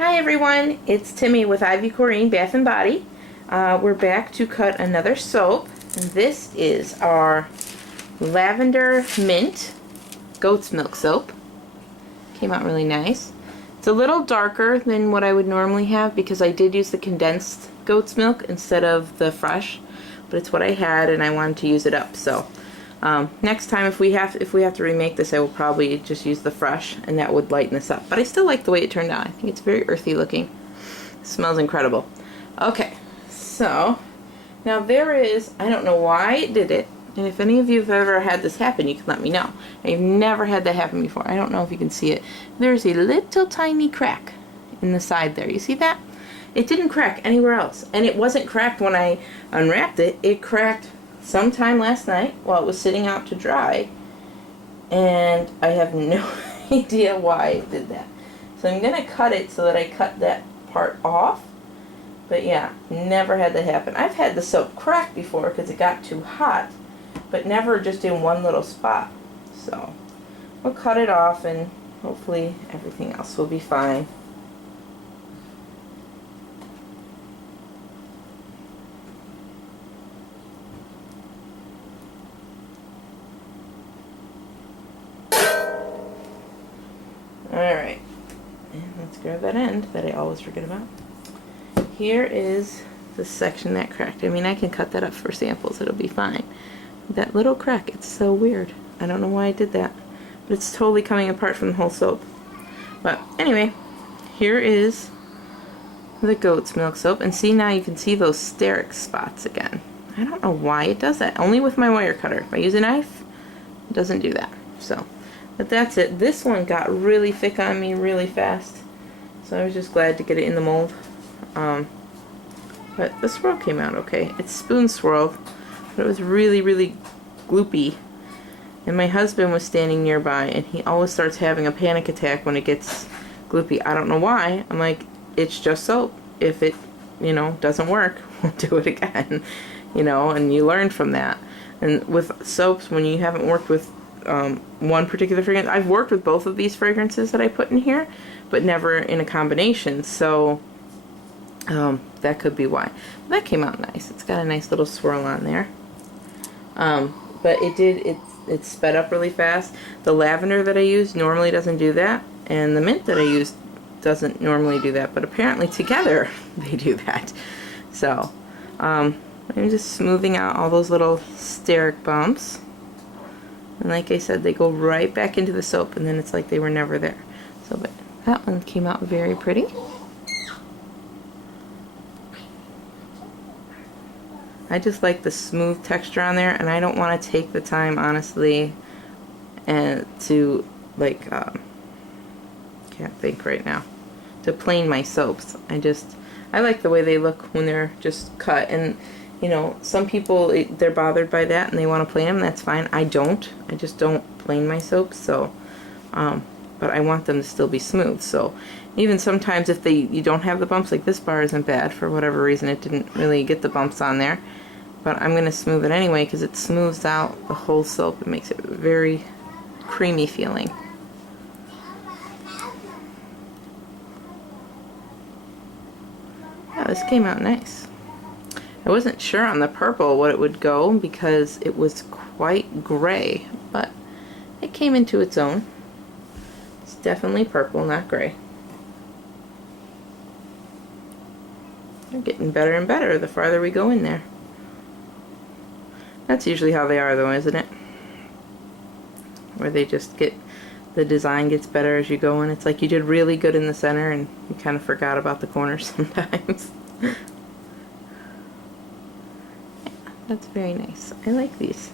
Hi everyone, it's Timmy with Ivy Corrine Bath and Body. We're back to cut another soap, and this is our Lavender Mint Goat's Milk Soap. Came out really nice. It's a little darker than what I would normally have because I did use the condensed goat's milk instead of the fresh, but it's what I had and I wanted to use it up. So next time if we have to remake this, I will probably just use the fresh, and that would lighten this up. But I still like the way it turned out. I think it's very earthy looking. It smells incredible. Okay, so now there is, I don't know why it did it, and if any of you have ever had this happen, you can let me know. I've never had that happen before. I don't know if you can see it. There's a little tiny crack in the side there. You see that? It didn't crack anywhere else, and it wasn't cracked when I unwrapped it. It cracked sometime last night while it was sitting out to dry, and I have no idea why it did that. So I'm going to cut it so that I cut that part off. But yeah, never had that happen. I've had the soap crack before because it got too hot, but never just in one little spot. So we'll cut it off and hopefully everything else will be fine. Alright, and let's grab that end that I always forget about. Here is the section that cracked. I mean, I can cut that up for samples, it'll be fine. That little crack, it's so weird. I don't know why I did that, but it's totally coming apart from the whole soap. But anyway, here is the goat's milk soap, and see, now you can see those steric spots again. I don't know why it does that, only with my wire cutter. If I use a knife, it doesn't do that. So. But that's it. This one got really thick on me really fast, so I was just glad to get it in the mold. But the swirl came out okay. It's spoon swirled, but it was really, really gloopy. And my husband was standing nearby, and he always starts having a panic attack when it gets gloopy. I don't know why. I'm like, it's just soap. If it, doesn't work, we'll do it again. And you learn from that. And with soaps, when you haven't worked with one particular fragrance. I've worked with both of these fragrances that I put in here, but never in a combination, so that could be why. That came out nice. It's got a nice little swirl on there. But it sped up really fast. The lavender that I used normally doesn't do that, and the mint that I used doesn't normally do that, but apparently together they do that. So I'm just smoothing out all those little steric bumps. And like I said, they go right back into the soap, and then it's like they were never there. So, but that one came out very pretty. I just like the smooth texture on there, and I don't want to take the time, honestly, and to, like, can't think right now, to plane my soaps. I like the way they look when they're just cut, and some people, they're bothered by that and they want to plane them. That's fine. I don't. I just don't plane my soaps. So, but I want them to still be smooth. So, even sometimes if you don't have the bumps, like this bar isn't bad for whatever reason. It didn't really get the bumps on there, but I'm going to smooth it anyway because it smooths out the whole soap. It makes it very creamy feeling. Yeah, this came out nice. I wasn't sure on the purple what it would go because it was quite gray, but it came into its own. It's definitely purple, not gray. They're getting better and better the farther we go in there. That's usually how they are though, isn't it? Where they just the design gets better as you go in. It's like you did really good in the center and you kind of forgot about the corners sometimes. That's very nice. I like these.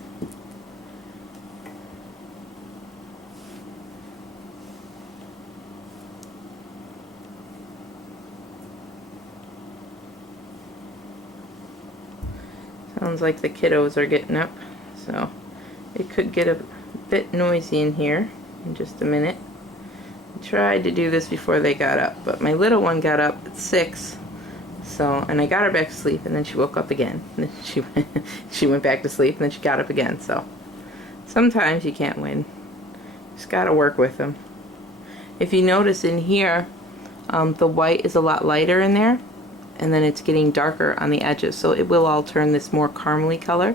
Sounds like the kiddos are getting up, so it could get a bit noisy in here in just a minute. I tried to do this before they got up, but my little one got up at 6. So, and I got her back to sleep, and then she woke up again. And then she went back to sleep, and then she got up again. So, sometimes you can't win. Just gotta work with them. If you notice in here, the white is a lot lighter in there, and then it's getting darker on the edges, so it will all turn this more caramely color.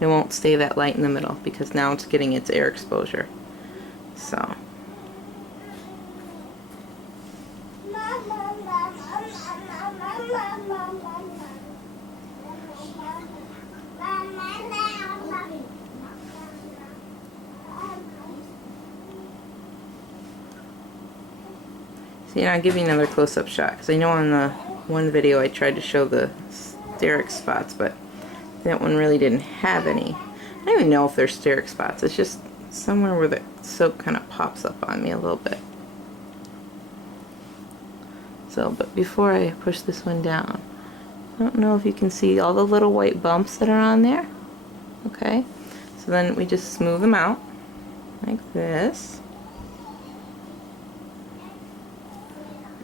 It won't stay that light in the middle because now it's getting its air exposure. So see, I'll give you another close-up shot because I know on the one video I tried to show the steric spots, but that one really didn't have any. I don't even know if they're steric spots. It's just somewhere where the soap kind of pops up on me a little bit. So, but before I push this one down, I don't know if you can see all the little white bumps that are on there. Okay, so then we just smooth them out like this.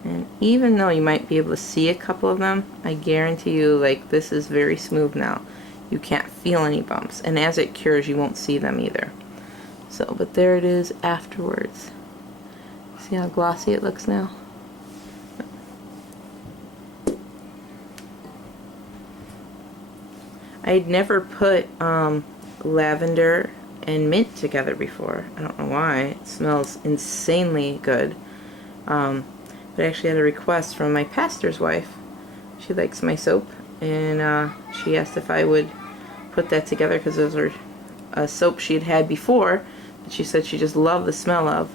And even though you might be able to see a couple of them, I guarantee you, like, this is very smooth now. You can't feel any bumps, and as it cures you won't see them either. So, but there it is afterwards. See how glossy it looks now? I'd never put lavender and mint together before. I don't know why. It smells insanely good. But I actually had a request from my pastor's wife. She likes my soap, and she asked if I would put that together because those are a soap she had had before, but she said she just loved the smell of.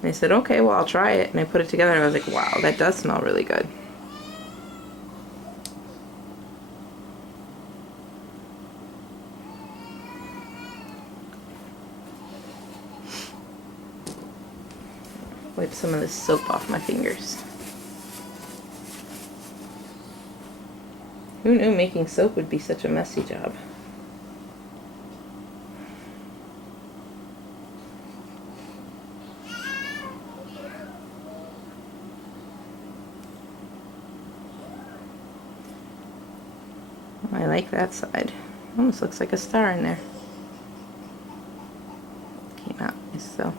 And I said, okay, well, I'll try it. And I put it together, and I was like, wow, that does smell really good. Wipe some of this soap off my fingers. Who knew making soap would be such a messy job? I like that side. Almost looks like a star in there. Came out nice though.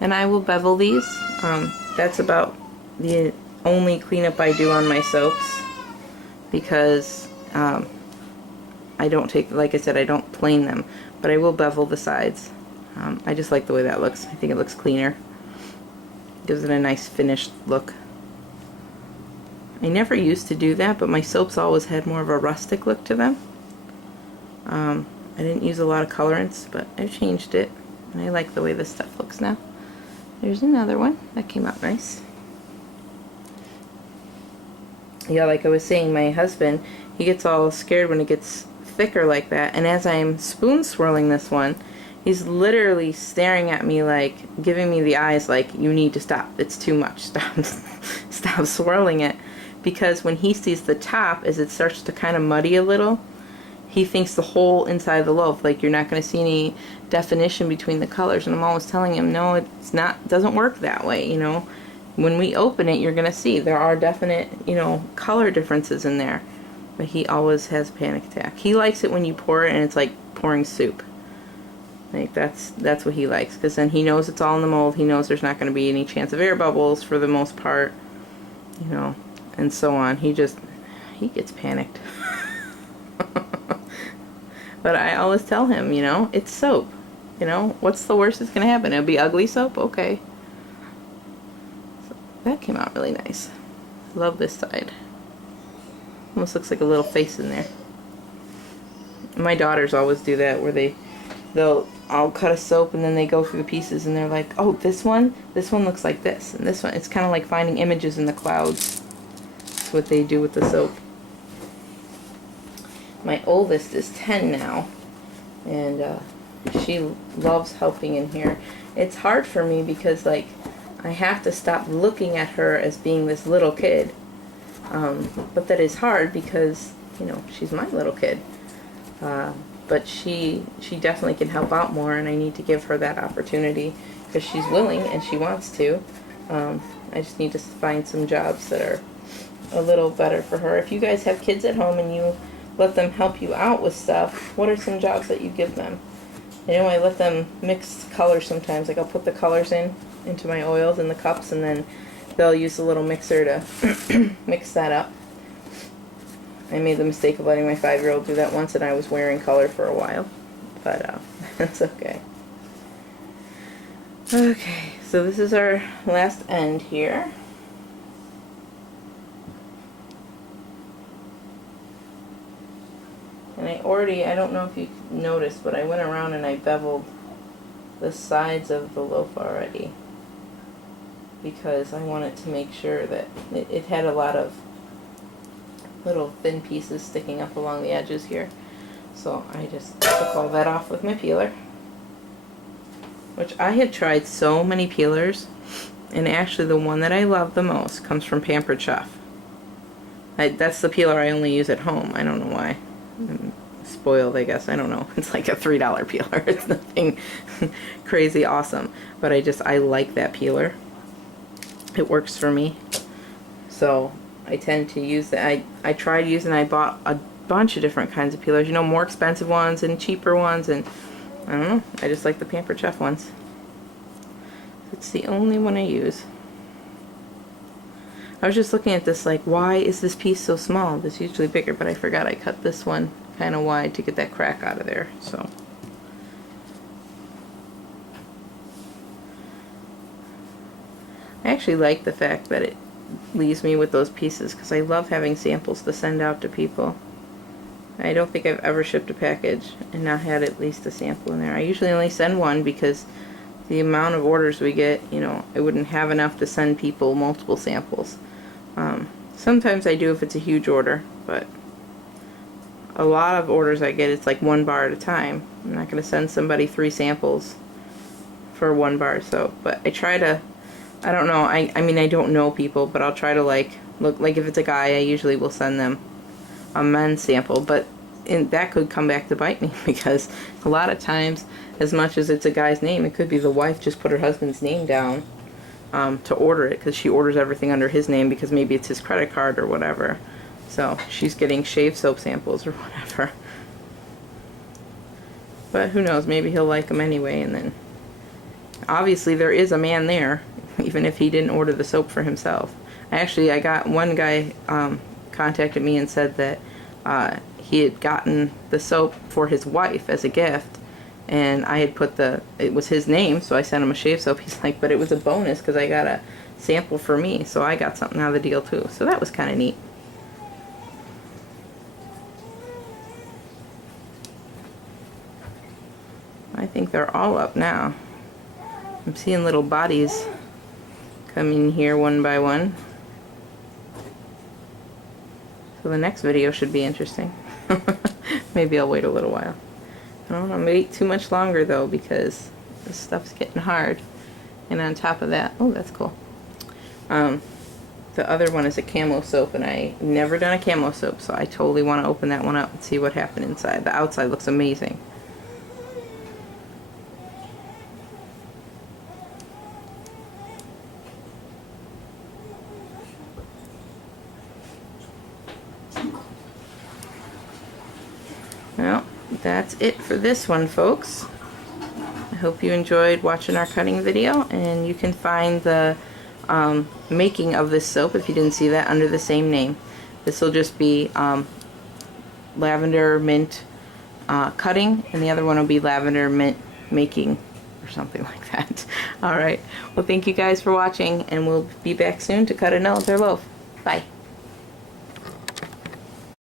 And I will bevel these. That's about the only cleanup I do on my soaps, because I don't take, like I said, I don't plane them, but I will bevel the sides. I just like the way that looks. I think it looks cleaner. Gives it a nice finished look. I never used to do that, but my soaps always had more of a rustic look to them. I didn't use a lot of colorants, but I've changed it, and I like the way this stuff looks now. There's another one. That came out nice. Yeah, like I was saying, my husband, he gets all scared when it gets thicker like that, and as I'm spoon swirling this one, he's literally staring at me like, giving me the eyes like, you need to stop, it's too much, stop swirling it. Because when he sees the top, as it starts to kind of muddy a little, he thinks the whole inside of the loaf, like you're not going to see any definition between the colors. And I'm always telling him, no, it's not, doesn't work that way, you know. When we open it, you're going to see there are definite, you know, color differences in there. But he always has a panic attack. He likes it when you pour it and it's like pouring soup. Like that's what he likes, because then he knows it's all in the mold. He knows there's not going to be any chance of air bubbles for the most part, you know, and so on. He gets panicked. But I always tell him, you know, it's soap. You know, what's the worst that's going to happen? It'll be ugly soap? Okay. So that came out really nice. Love this side. Almost looks like a little face in there. My daughters always do that, where I'll cut a soap and then they go through the pieces and they're like, oh, this one looks like this, and this one, it's kind of like finding images in the clouds. That's what they do with the soap. My oldest is 10 now, and she loves helping in here. It's hard for me because, like, I have to stop looking at her as being this little kid. But that is hard because, you know, she's my little kid. But she definitely can help out more, and I need to give her that opportunity because she's willing and she wants to. I just need to find some jobs that are a little better for her. If you guys have kids at home and you let them help you out with stuff, what are some jobs that you give them? I know I let them mix colors sometimes. Like I'll put the colors into my oils in the cups and then they'll use a little mixer to mix that up. I made the mistake of letting my 5-year-old do that once, and I was wearing color for a while, but that's okay. Okay, so this is our last end here. And I don't know if you noticed, but I went around and I beveled the sides of the loaf already, because I wanted to make sure that it had a lot of little thin pieces sticking up along the edges here. So I just took all that off with my peeler, which I have tried so many peelers, and actually the one that I love the most comes from Pampered Chef. That's the peeler I only use at home. I don't know why. I'm spoiled, I guess. I don't know. It's like a $3 peeler. It's nothing crazy awesome, but I like that peeler. It works for me. So I tend to use that. I tried using, I bought a bunch of different kinds of peelers, you know, more expensive ones and cheaper ones, and I don't know, I just like the Pampered Chef ones. It's the only one I use. I was just looking at this like, why is this piece so small? This is usually bigger, but I forgot I cut this one kind of wide to get that crack out of there. So I actually like the fact that it leaves me with those pieces, because I love having samples to send out to people. I don't think I've ever shipped a package and not had at least a sample in there. I usually only send one, because the amount of orders we get, you know, I wouldn't have enough to send people multiple samples. Sometimes I do if it's a huge order, but a lot of orders I get, it's like 1 bar at a time. I'm not going to send somebody 3 samples for 1 bar of soap, but I try to, I don't know, I mean, I don't know people, but I'll try to look, like if it's a guy, I usually will send them a men's sample, but that could come back to bite me, because a lot of times, as much as it's a guy's name, it could be the wife just put her husband's name down to order it, because she orders everything under his name, because maybe it's his credit card or whatever. So she's getting shave soap samples or whatever. But who knows, maybe he'll like them anyway, and then obviously there is a man there, even if he didn't order the soap for himself. I got one guy contacted me and said that he had gotten the soap for his wife as a gift, and I had put it was his name, so I sent him a shave soap. He's like, but it was a bonus because I got a sample for me, so I got something out of the deal too. So that was kind of neat. I think they're all up now. I'm seeing little bodies come in here one by one. So the next video should be interesting. Maybe I'll wait a little while. I don't want to wait too much longer though, because this stuff's getting hard. And on top of that, oh, that's cool. The other one is a camo soap, and I've never done a camo soap, so I totally want to open that one up and see what happened inside. The outside looks amazing. Well, that's it for this one, folks. I hope you enjoyed watching our cutting video, and you can find the making of this soap, if you didn't see that, under the same name. This will just be lavender mint cutting, and the other one will be lavender mint making, or something like that. Alright, well, thank you guys for watching, and we'll be back soon to cut another loaf. Bye.